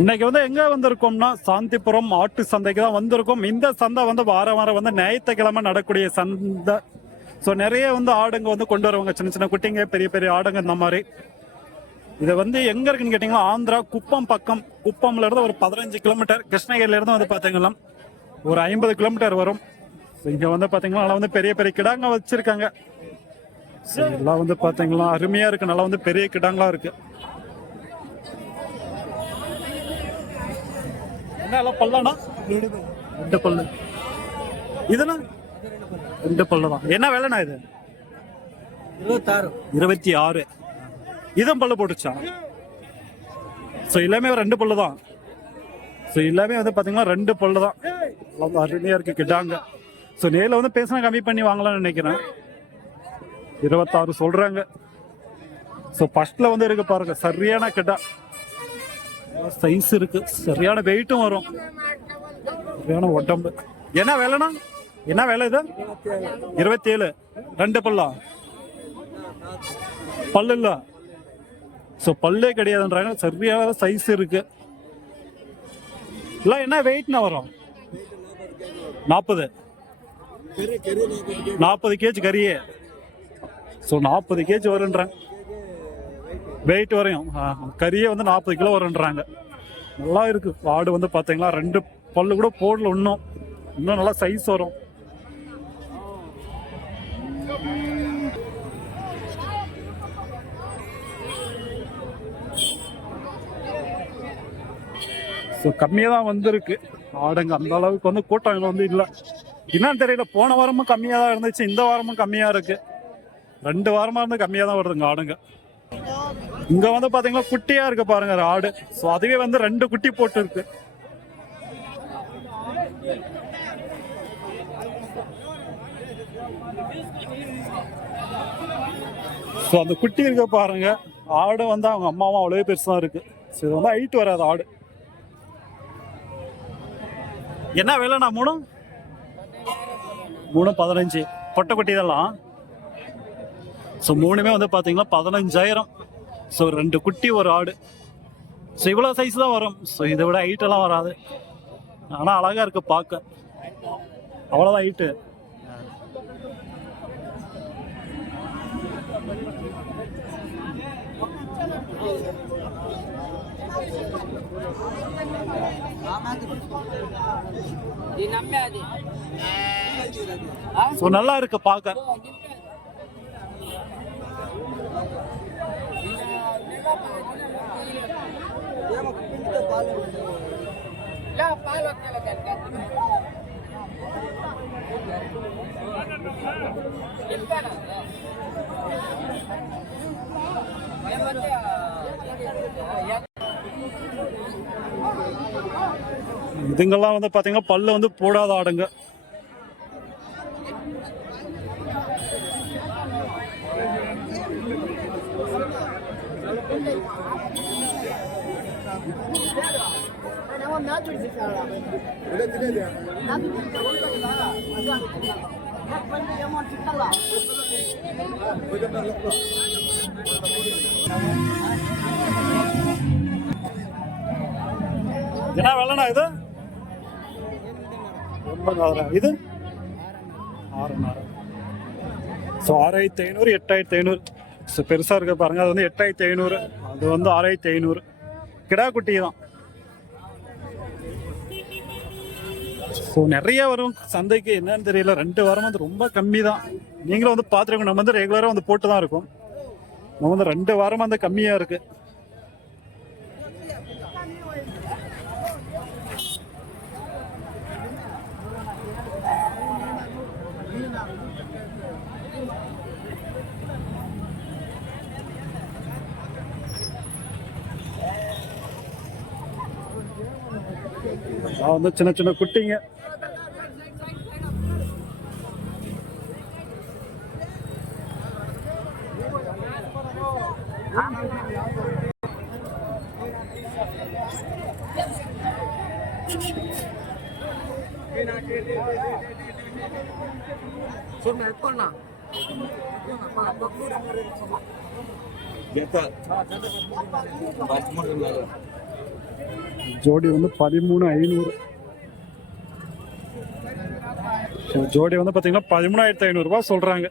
இன்னைக்கு வந்து எங்க வந்திருக்கோம்னா சாந்திபுரம் ஆட்டு சந்தைக்கு தான் வந்திருக்கோம். இந்த சந்தை வந்து வாரம் வாரம் வந்து ஞாயிற்றுக்கிழமை நடக்கூடிய சந்தை. ஸோ நிறைய வந்து ஆடுங்க வந்து கொண்டு வருவாங்க, சின்ன சின்ன குட்டிங்க, பெரிய பெரிய ஆடுங்க இந்த மாதிரி. இது வந்து எங்க இருக்குன்னு கேட்டீங்கன்னா ஆந்திரா குப்பம் பக்கம். குப்பம்ல இருந்து ஒரு 15 கிலோமீட்டர், கிருஷ்ணகிரில இருந்து வந்து பாத்தீங்கன்னா ஒரு 50 கிலோமீட்டர் வரும். இங்க வந்து பாத்தீங்கன்னா நல்லா வந்து பெரிய பெரிய கிடாங்க வச்சிருக்காங்க. எல்லாம் வந்து பாத்தீங்கன்னா அருமையா இருக்கு, நல்லா வந்து பெரிய கிடாங்களா இருக்கு. என்ன பல்லனா? 2 பல்லு. இதுனா 2 பல்லு தான். என்ன விலைண்ணா இது? 26. இதுவும் பல்லு போட்டுச்சா? ஸோ எல்லாமே 2 பல்லு தான். ஸோ எல்லாமே வந்து பார்த்தீங்கன்னா 2 பல்லு தான். அருமையாக இருக்கு கிட்டாங்க. ஸோ நேரில் வந்து பேசினா கம்மி பண்ணி வாங்கலாம்னு நினைக்கிறேன். 26 சொல்றாங்க. ஸோ ஃபர்ஸ்ட்ல வந்து இருக்கு பாருங்க, சரியான கிட்டா சைஸ் இருக்கு, சரியான வெயிட்டும் வரும், சரியான உடம்பு. என்ன விலைனா? என்ன விலை இது? 27. 2 பல்லா? பல்லு இல்ல. ஸோ பல்லே கிடையாதுன்றாங்க, சரியான சைஸ் இருக்கு. இல்லை என்ன வெயிட்னா வரும்? 40 கேஜி கறியே. ஸோ 40 கேஜி வருன்றாங்க வெயிட் வரையும். கறியே வந்து 40 கிலோ வருன்றாங்க. நல்லா இருக்கு ஆடு வந்து பார்த்தீங்களா. 2 பல்லு கூட போடல, இன்னும் நல்லா சைஸ் வரும். ஸோ கம்மியாக தான் வந்திருக்கு ஆடுங்க. அந்த அளவுக்கு வந்து கூட்டம் வந்து இல்லை. என்னன்னு தெரியல, போன வாரமும் கம்மியாக தான் இருந்துச்சு, இந்த வாரமும் கம்மியாக இருக்கு. 2 வாரமா இருந்து கம்மியாக தான் வருதுங்க ஆடுங்க. இங்க வந்து பாத்தீங்கன்னா குட்டியா இருக்கு பாருங்க ஆடு. ஸோ அதுவே வந்து 2 குட்டி போட்டு இருக்கு. ஸோ அந்த குட்டி இருக்க பாருங்க. ஆடு வந்து அவங்க அம்மாவும் அவ்வளோ பெருசா இருக்கு. ஸோ இது வந்து ஹைட் வராது ஆடு. என்ன விலைண்ணா? 3 15 பொட்டை குட்டி இதெல்லாம். ஸோ 3மே வந்து பார்த்தீங்கன்னா 15,000. ஸோ 2 குட்டி ஒரு ஆடு. ஸோ இவ்வளோ சைஸ் தான் வரும். ஸோ இதை விட ஹைட்டெல்லாம் வராது. ஆனால் அழகாக இருக்கு பார்க்க, அவ்வளோதான் ஹைட்டு. ஸோ நல்லா இருக்கு பார்க்க. இதுங்கெல்லாம் வந்து பாத்தீங்கன்னா பல்லு வந்து போடாத ஆடுங்க. என்ன விலைண்ணா இது? 80,000. இது 6,000. ஸோ 6,500 8,500. ஸோ பெருசா இருக்க பாருங்க, அது வந்து 8,500, அது வந்து 6,500. கிடா குட்டி தான். ஸோ நிறைய வரும் சந்தைக்கு, என்னன்னு தெரியல. 2 வாரம் வந்து ரொம்ப கம்மி தான். நீங்களும் வந்து பார்த்துருக்கோம், நம்ம வந்து ரெகுலராக வந்து போட்டு தான் இருக்கோம். நம்ம வந்து 2 வாரம் வந்து கம்மியாக இருக்கு. வந்து சின்ன சின்ன குட்டிங்க. ஜோடி வந்து 13,500. ஜோடி வந்து பார்த்தீங்கன்னா 13,500 ரூபாய் சொல்றாங்க.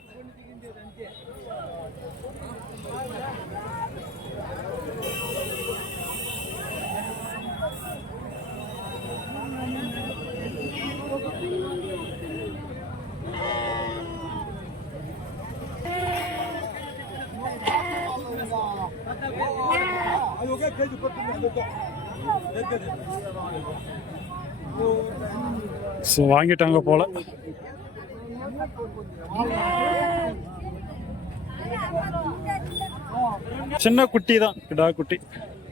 வாங்கிட்டாங்க போல. சின்ன குட்டி தான், கிடா குட்டி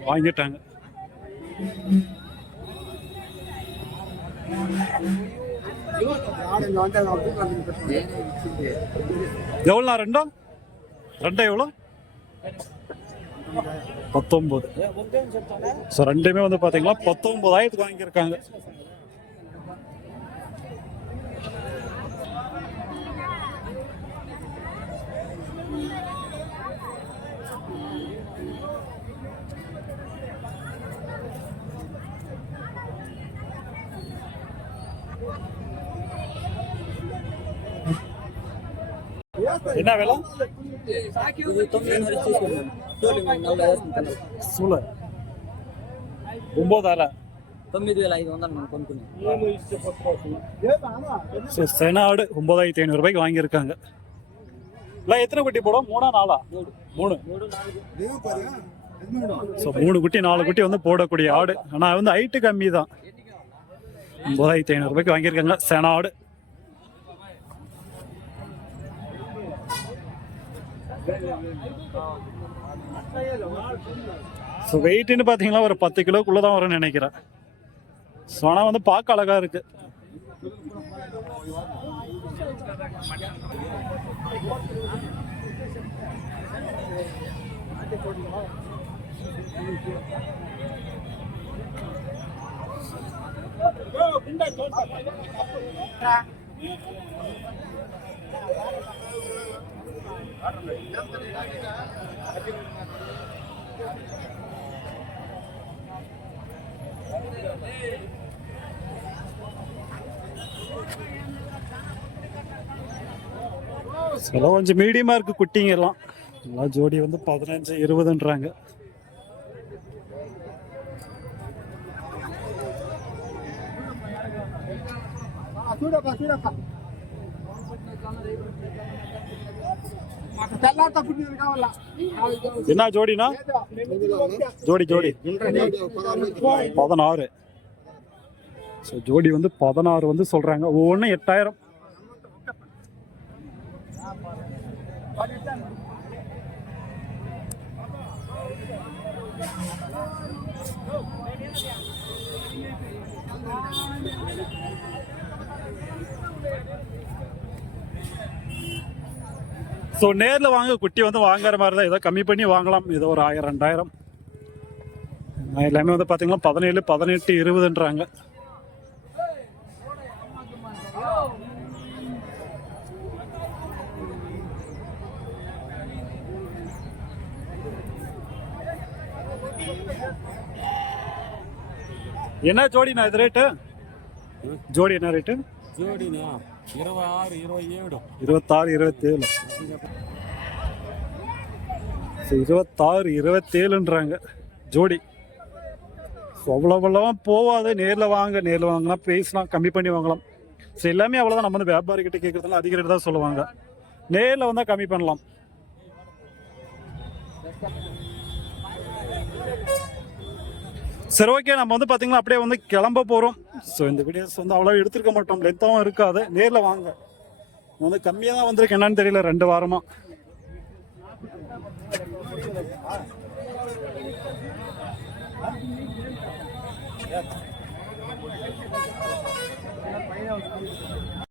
வாங்கிட்டாங்க. எவ்வளோ ரெண்டா எவ்வளோ? 19. ஸோ ரெண்டுமே வந்து பார்த்தீங்கன்னா 19,000 வாங்கியிருக்காங்க. என்ன வேலை? సూల 9,500 சென ஆடு 9,500 ரூபாய்க்கு வாங்கியிருக்காங்க. இல்லை எத்தனை குட்டி போடும்? 3 4 3. ஸோ 3 குட்டி 4 குட்டி வந்து போடக்கூடிய ஆடு. ஆனால் வந்து ஹைட்டு கம்மி தான். 9,500 ரூபாய்க்கு வாங்கியிருக்காங்க சென ஆடு. ஸோ வெயிட்னு பார்த்தீங்கன்னா ஒரு 10 கிலோக்குள்ளே தான் வரும்னு நினைக்கிறேன். ஸோ ஆனால் வந்து பார்க்க அழகா இருக்கு. சில கொஞ்சம் மீடியமா இருக்கு குட்டிங்க எல்லாம். ஜோடி வந்து 15 20ன்றாங்க. என்ன ஜோடினா? ஜோடி 16. ஜோடி வந்து 16 வந்து சொல்றாங்க. ஒவ்வொன்றும் 8,000. ஸோ நேரில் வாங்க குட்டி வந்து வாங்குற மாதிரி தான். ஏதோ கம்மி பண்ணி வாங்கலாம். ஏதோ ஒரு 1000 2000. எல்லாமே வந்து பார்த்தீங்கன்னா 17 18 20ன்றாங்க. என்ன ஜோடினா இது ரேட்டு? ஜோடி என்ன ரேட்டு? ஜோடினா 26 27. 26 27. 26 27ன்றாங்க ஜோடி. அவ்வளோவெல்லாம் போவாது. நேரில் வாங்க. நேரில் வாங்கினா பேசலாம், கம்மி பண்ணி வாங்கலாம். ஸோ எல்லாமே அவ்வளோதான். நம்ம வந்து வியாபாரிகிட்ட கேட்குறதுனால அதிக ரேட்டு தான் சொல்லுவாங்க. நேரில் வந்தால் கம்மி பண்ணலாம். சரி, ஓகே. நம்ம வந்து பார்த்தீங்கன்னா அப்படியே வந்து கிளம்ப போகிறோம். ஸோ இந்த வீடியோஸ் வந்து அவ்வளோ எடுத்துருக்க மாட்டோம். லென்த்தாகவும் இருக்காது. நேரில் வாங்க. வந்து கம்மியாக தான் வந்திருக்கு. என்னன்னு தெரியல 2 வாரமாக.